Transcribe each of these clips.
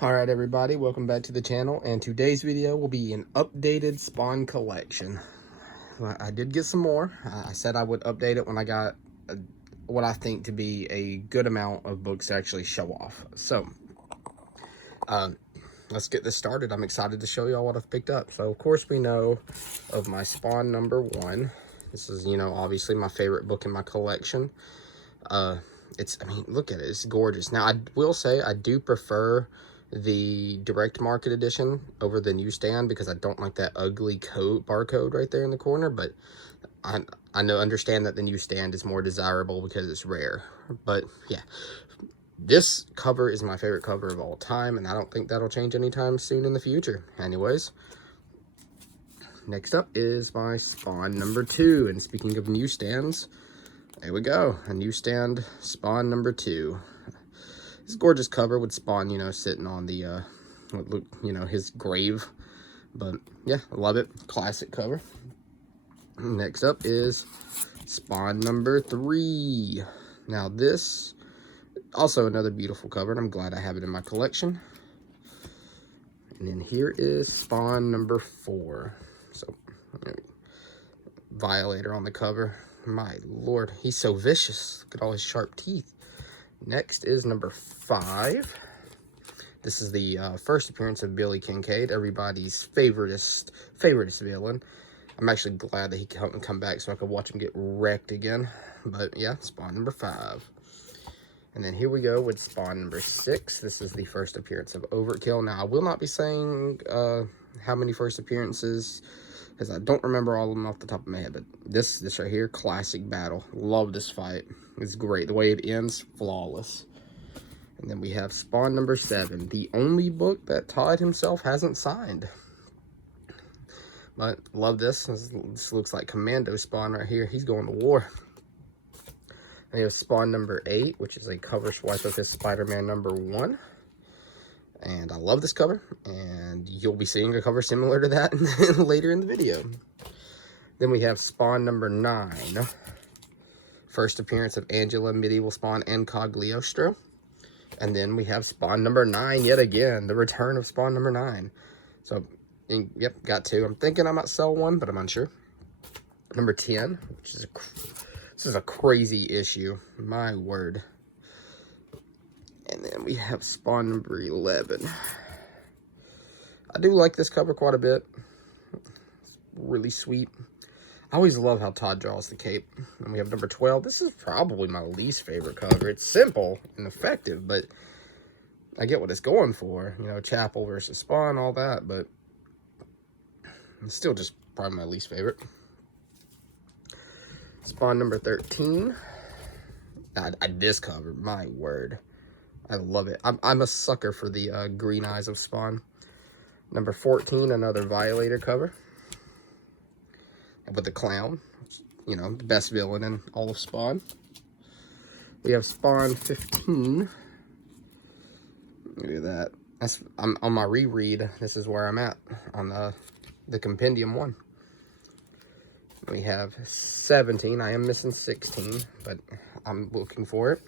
Alright everybody, welcome back to the channel, and today's video will be an updated Spawn collection. Well, I did get some more. I said I would update it when I got what I think to be a good amount of books to actually show off. So, let's get this started. I'm excited to show y'all what I've picked up. So, of course, we know of my Spawn #1. This is, obviously my favorite book in my collection. I mean, look at it. It's gorgeous. Now, I will say I do prefer the direct market edition over the newsstand because I don't like that ugly barcode right there in the corner, but I understand that the newsstand is more desirable because it's rare. But yeah, this cover is my favorite cover of all time, and I don't think that'll change anytime soon in the future. Anyways, next up is my Spawn #2, and speaking of newsstands, there we go, a newsstand Spawn #2. This gorgeous cover with Spawn, sitting on the, his grave. But, yeah, I love it. Classic cover. Next up is Spawn #3. Now, this, also another beautiful cover, and I'm glad I have it in my collection. And then here is Spawn #4. So, Violator on the cover. My lord, he's so vicious. Look at all his sharp teeth. Next is #5. This is the first appearance of Billy Kincaid, everybody's favoriteest villain. I'm actually glad that he couldn't come back so I could watch him get wrecked again. But yeah, Spawn #5. And then here we go with Spawn #6. This is the first appearance of Overkill. Now, I will not be saying how many first appearances, because I don't remember all of them off the top of my head. But this right here, classic battle. Love this fight. It's great. The way it ends, flawless. And then we have Spawn #7, the only book that Todd himself hasn't signed. But love this. This looks like Commando Spawn right here. He's going to war. And we have Spawn #8, which is a cover swipe of his Spider-Man #1. And I love this cover, and you'll be seeing a cover similar to that later in the video. Then we have Spawn #9. First appearance of Angela, Medieval Spawn, and Cagliostro. And then we have Spawn #9 yet again, the return of Spawn #9. So, yep, got two. I'm thinking I might sell one, but I'm unsure. #10, which is this is a crazy issue, my word. And then we have Spawn #11. I do like this cover quite a bit. It's really sweet. I always love how Todd draws the cape. And we have #12. This is probably my least favorite cover. It's simple and effective, but I get what it's going for. Chapel versus Spawn, all that, but it's still just probably my least favorite. Spawn #13. This cover, my word. I love it. I'm a sucker for the green eyes of Spawn. #14, another Violator cover. With the clown, the best villain in all of Spawn. We have Spawn 15. Look at that. I'm on my reread. This is where I'm at on the Compendium 1. We have 17. I am missing 16, but I'm looking for it.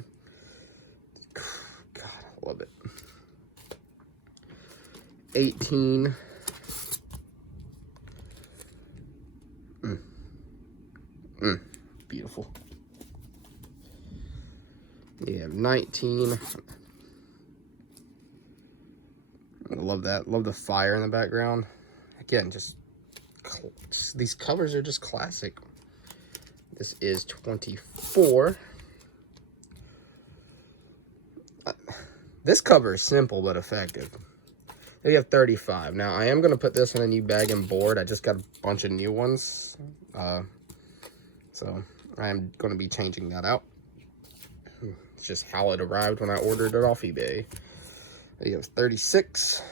God, I love it. 18. Beautiful. We have 19. I love that. Love the fire in the background. Again, just these covers are just classic. This is 24. This cover is simple but effective. We have 35. Now, I am going to put this in a new bag and board. I just got a bunch of new ones. So, I am going to be changing that out. It's just how it arrived when I ordered it off eBay. We have 36.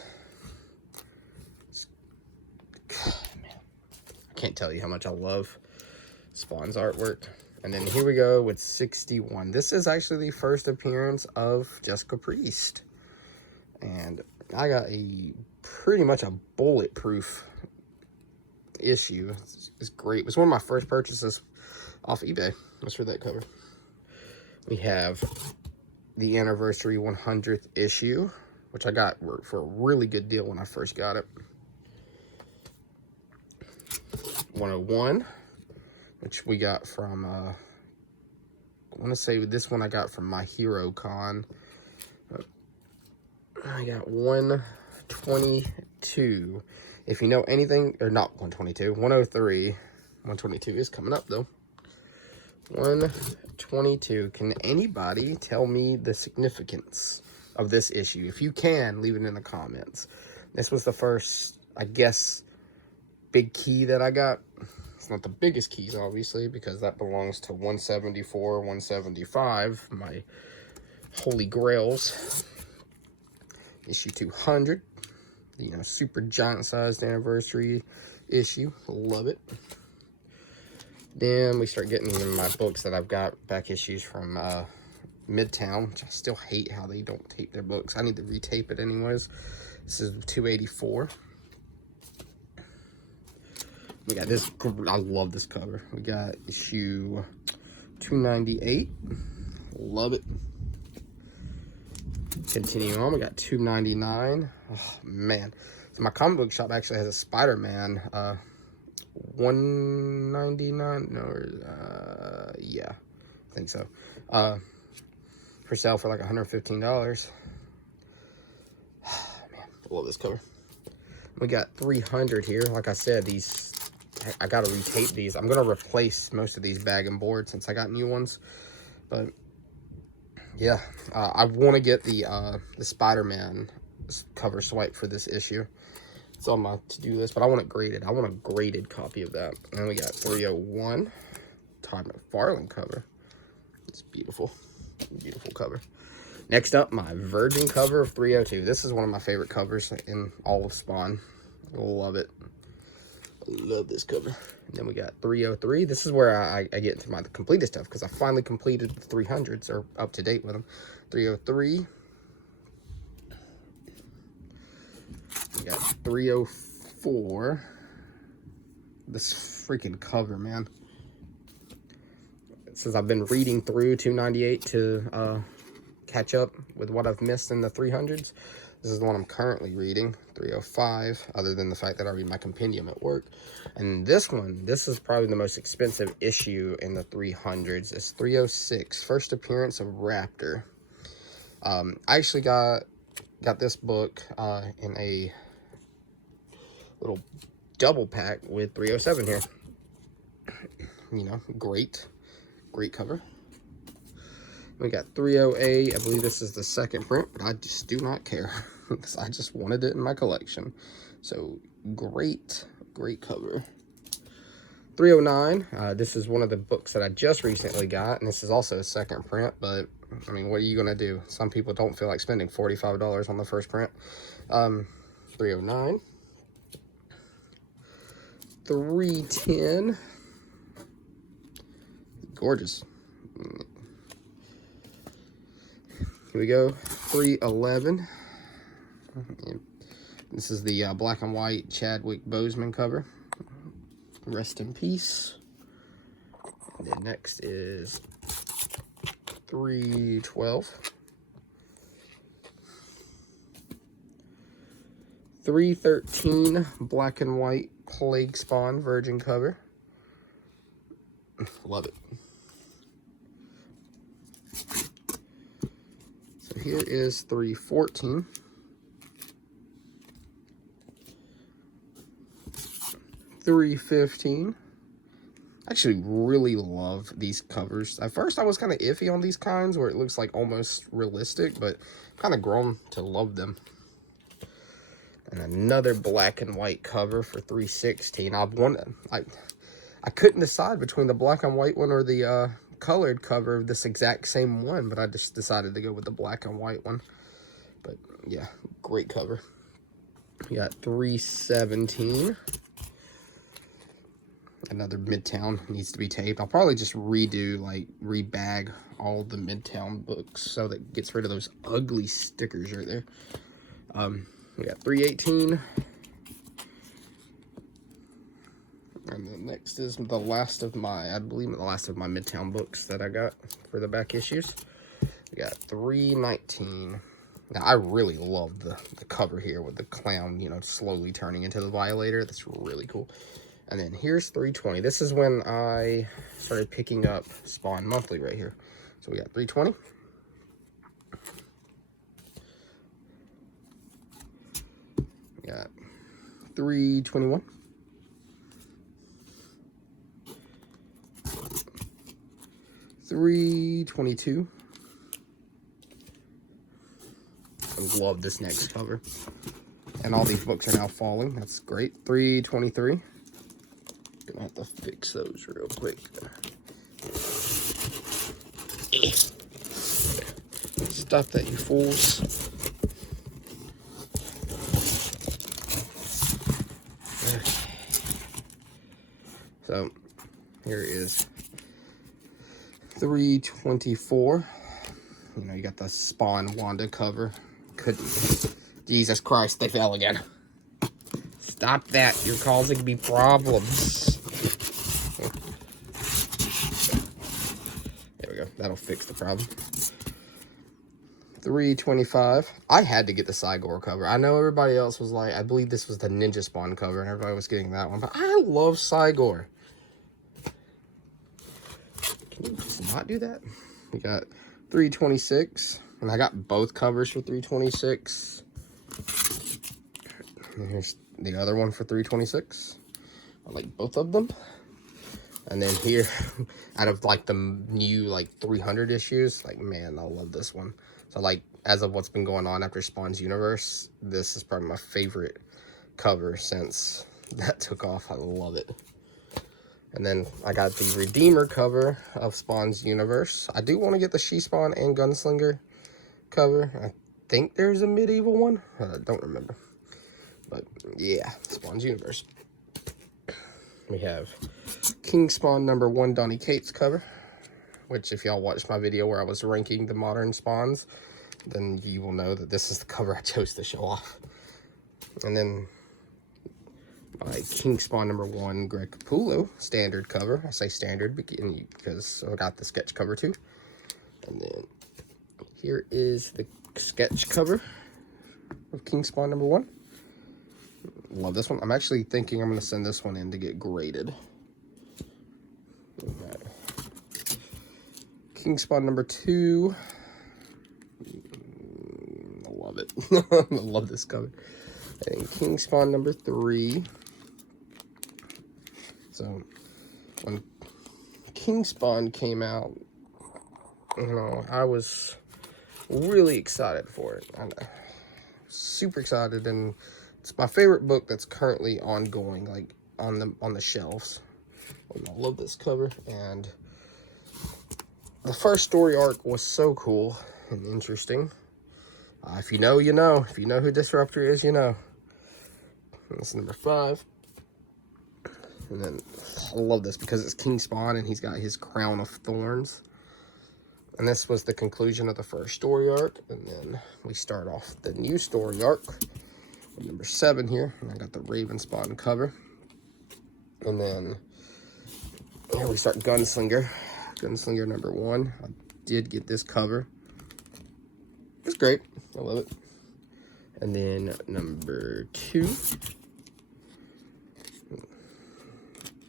God, man. I can't tell you how much I love Spawn's artwork. And then here we go with 61. This is actually the first appearance of Jessica Priest. And I got pretty much a bulletproof issue. It's great. It was one of my first purchases off eBay. That's for that cover. We have the anniversary 100th issue. which I got for a really good deal when I first got it. 101, which we got from, I want to say this one I got from My Hero Con. I got 122. If you know anything, or not 122, 103. 122 is coming up, though. 122. Can anybody tell me the significance of this issue? If you can, leave it in the comments. This was the first, I guess, big key that I got. It's not the biggest keys, obviously, because that belongs to 174, 175, my holy grails. Issue 200, you know, super giant sized anniversary issue. Love it. Then we start getting in my books that I've got back issues from Midtown, which I still hate how they don't tape their books. I need to retape it anyways. This is 284. We got this, I love this cover. We got issue 298. Love it. Continuing on, we got 299. Oh, man. So my comic book shop actually has a Spider-Man 199. No, yeah, I think so. For sale for like $115. Man, I love this cover. We got 300 here. Like I said, these, I gotta retape these. I'm gonna replace most of these bag and board since I got new ones. But yeah, I want to get the Spider-Man cover swipe for this issue. It's on my to-do list, but I want it graded. I want a graded copy of that. And we got 301, Todd McFarlane cover. It's beautiful, beautiful cover. Next up, my Virgin cover of 302. This is one of my favorite covers in all of Spawn. Love it. Love this cover. And then we got 303. This is where I get into my completed stuff, because I finally completed the 300s, or up to date with them. 303. We got 304. This freaking cover, man. It says I've been reading through 298 to catch up with what I've missed in the 300s. This is the one I'm currently reading, 305, other than the fact that I read my compendium at work. And this one, this is probably the most expensive issue in the 300s. It's 306, first appearance of Raptor. I actually got this book in a little double pack with 307 here. You know, great cover. We got 308. I believe this is the second print, but I just do not care because I just wanted it in my collection. So great cover. 309. This is one of the books that I just recently got, and this is also a second print, but I mean, what are you gonna do? Some people don't feel like spending $45 on the first print. 309. 310. Gorgeous. Here we go, 311. This is the black and white Chadwick Boseman cover. Rest in peace. And then next is 312. 313, black and white Plague Spawn Virgin cover. Love it. So here is 314. 315. I actually really love these covers. At first I was kind of iffy on these kinds where it looks like almost realistic, but I've kind of grown to love them. And another black and white cover for 316. I couldn't decide between the black and white one or the colored cover of this exact same one, but I just decided to go with the black and white one. But yeah, great cover. We got 317. Another Midtown needs to be taped. I'll probably just rebag all the Midtown books so that it gets rid of those ugly stickers right there. We got 318. And the next is the last of my, I believe the last of my Midtown books that I got for the back issues. We got 319. Now, I really love the cover here with the clown, you know, slowly turning into the Violator. That's really cool. And then here's 320. This is when I started picking up Spawn Monthly right here. So we got 320. We got 321. 322. I love this next cover. And all these books are now falling. That's great. 323. Gonna have to fix those real quick. Stop that, you fools. So, here is 324. You know, you got the Spawn Wanda cover. Jesus Christ, they fell again. Stop that. You're causing me problems. There we go. That'll fix the problem. 325. I had to get the Cygor cover. I know everybody else was like, I believe this was the Ninja Spawn cover, and everybody was getting that one. But I love Cygor. Can you just not do that? We got 326. And I got both covers for 326. And here's the other one for 326. I like both of them. And then here, out of like the new like 300 issues, like, man, I love this one. So like, as of what's been going on after Spawn's universe, this is probably my favorite cover since that took off. I love it. And then I got the Redeemer cover of Spawn's universe. I do want to get the She-Spawn and Gunslinger cover. I think there's a medieval one. I don't remember. But yeah, Spawn's universe. We have King Spawn #1 Donny Cates cover, which if y'all watched my video where I was ranking the modern Spawns, then you will know that this is the cover I chose to show off. And then my King Spawn #1 Greg Capullo standard cover. I say standard because I got the sketch cover too. And then here is the sketch cover of King Spawn #1. Love this one. I'm actually thinking I'm going to send this one in to get graded. Okay. King Spawn #2. I love it. I love this cover. And King Spawn #3. So, when King Spawn came out, you know, I was really excited for it. I'm super excited, and it's my favorite book that's currently ongoing, like on the shelves. I love this cover, and the first story arc was so cool and interesting. If you know, you know. If you know who Disruptor is, you know. And this is #5. And then I love this because it's King Spawn and he's got his crown of thorns. And this was the conclusion of the first story arc. And then we start off the new story arc with #7 here. And I got the Raven Spawn cover. And then here we start Gunslinger. Gunslinger #1. I did get this cover. It's great. I love it. And then #2.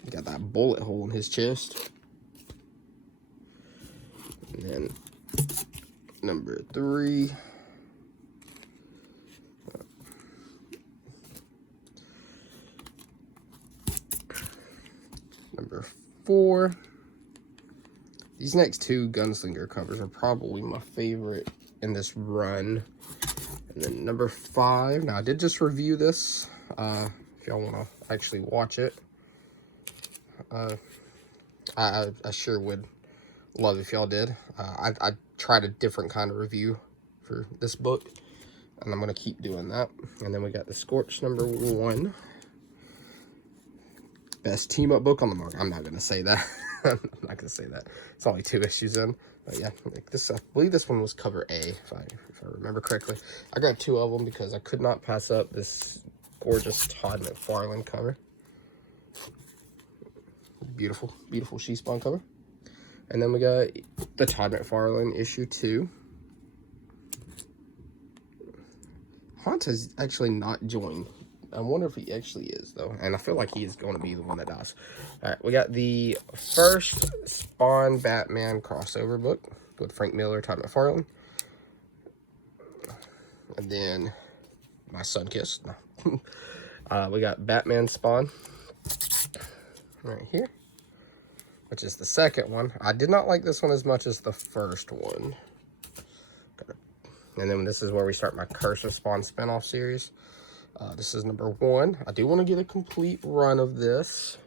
Got that bullet hole in his chest. And then #3. #4. These next two Gunslinger covers are probably my favorite in this run. And then #5. Now, I did just review this. If y'all want to actually watch it. I sure would love if y'all did. I tried a different kind of review for this book, and I'm going to keep doing that. And then we got the Scorch #1. Best team-up book on the market. I'm not going to say that. I'm not going to say that. It's only 2 issues in. But yeah, like this, I believe this one was cover A, if I remember correctly. I grabbed 2 of them because I could not pass up this gorgeous Todd McFarlane cover. Beautiful, beautiful She-Spawn cover. And then we got the Todd McFarlane issue 2. Hunt has actually not joined. I wonder if he actually is, though. And I feel like he is going to be the one that dies. All right, we got the first Spawn Batman crossover book with Frank Miller, Todd McFarlane. And then my Sunkiss. We got Batman Spawn right here, which is the second one. I did not like this one as much as the first one. And then this is where we start my Curse of Spawn spinoff series. This is number 1. I do want to get a complete run of this.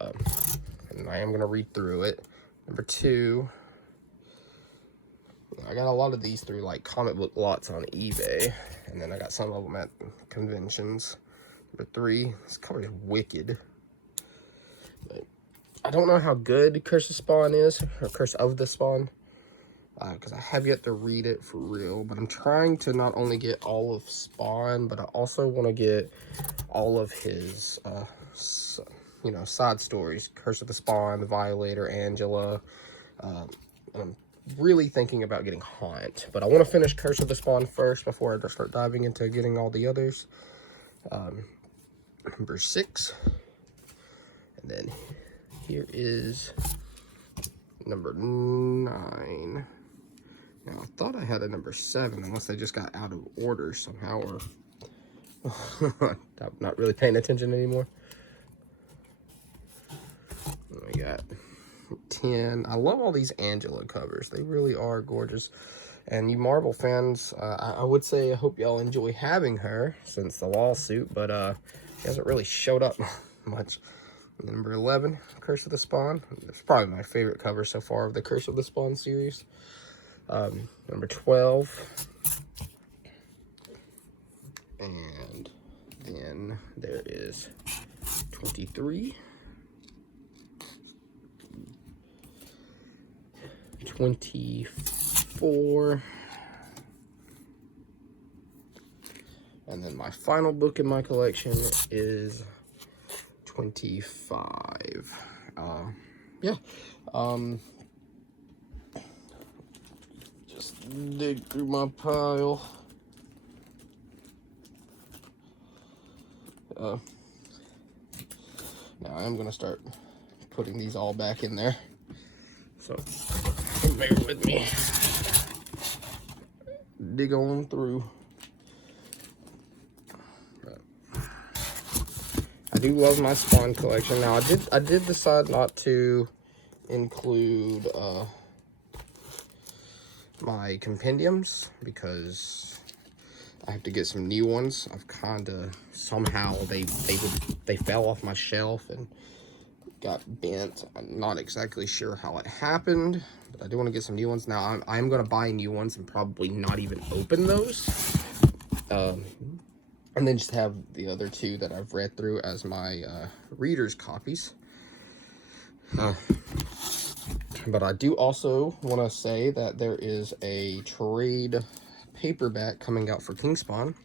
And I am going to read through it. Number 2. I got a lot of these through like comic book lots on eBay. And then I got some of them at conventions. Number 3. This cover is wicked. But I don't know how good Curse of Spawn is. Or Curse of the Spawn. Because I have yet to read it for real, but I'm trying to not only get all of Spawn, but I also want to get all of his, you know, side stories. Curse of the Spawn, Violator, Angela. And I'm really thinking about getting Haunt, but I want to finish Curse of the Spawn first before I start diving into getting all the others. Number 6. And then here is number 9. Now, I thought I had a number 7, unless I just got out of order somehow, or I'm not really paying attention anymore. We got 10. I love all these Angela covers. They really are gorgeous. And you Marvel fans, I would say I hope y'all enjoy having her since the lawsuit, but she hasn't really showed up much. Number 11, Curse of the Spawn. It's probably my favorite cover so far of the Curse of the Spawn series. Number 12, and then there is 23, 24, and then my final book in my collection is 25. Just dig through my pile. Now I am gonna start putting these all back in there, so bear with me. Dig on through. I do love my Spawn collection. Now I did decide not to include my compendiums because I have to get some new ones. I've kind of somehow they fell off my shelf and got bent. I'm not exactly sure how it happened, but I do want to get some new ones. Now I'm going to buy new ones and probably not even open those, and then just have the other 2 that I've read through as my reader's copies. But I do also want to say that there is a trade paperback coming out for King Spawn.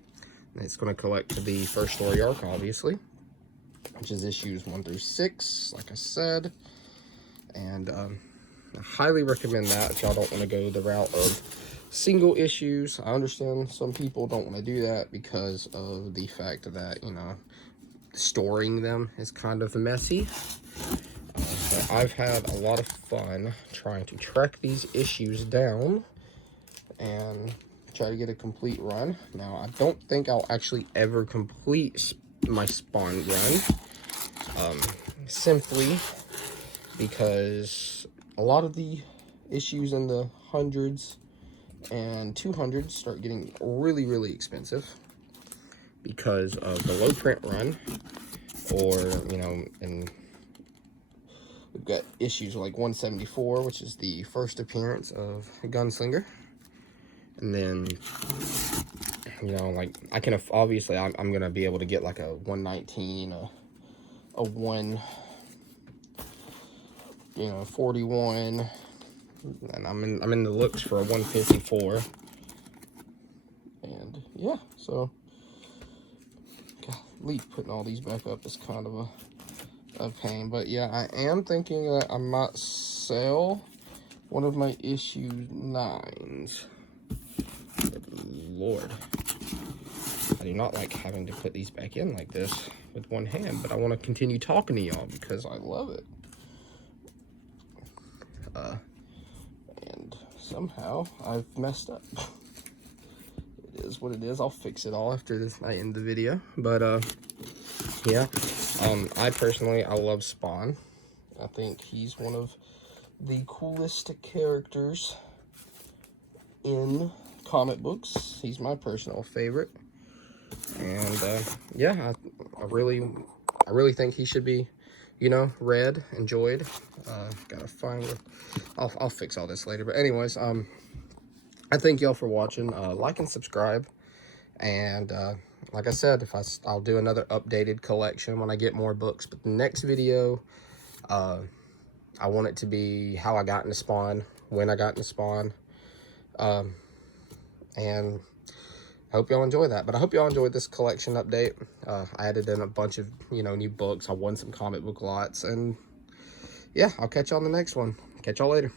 It's going to collect the first story arc, obviously, which is issues 1 through 6, like I said. And I highly recommend that if y'all don't want to go the route of single issues. I understand some people don't want to do that because of the fact that, you know, storing them is kind of messy. But I've had a lot of fun trying to track these issues down and try to get a complete run. Now, I don't think I'll actually ever complete my Spawn run, simply because a lot of the issues in the 100s and 200s start getting really, really expensive because of the low print run, or, you know, and we've got issues like 174, which is the first appearance of Gunslinger. And then, you know, like, I can, obviously, I'm going to be able to get like a 119, a 41, and I'm in the looks for a 154. And, yeah, so, golly, putting all these back up is kind of a pain. But yeah, I am thinking that I might sell one of my issue 9s. Good Lord. do not like having to put these back in like this with one hand, but I want to continue talking to y'all because I love it. And somehow I've messed up. It is what it is. I'll fix it all after I end the video. But yeah, I personally, I love Spawn. I think he's one of the coolest characters in comic books. He's my personal favorite. And yeah, I really think he should be, you know, read, enjoyed. Gotta find it. I'll fix all this later. But anyways, I thank y'all for watching. Like and subscribe. And like I said, I'll do another updated collection when I get more books. But the next video, I want it to be how I got into Spawn, when I got into Spawn. And I hope y'all enjoy that. But I hope y'all enjoyed this collection update. I added in a bunch of, you know, new books. I won some comic book lots. And yeah, I'll catch y'all on the next one. Catch y'all later.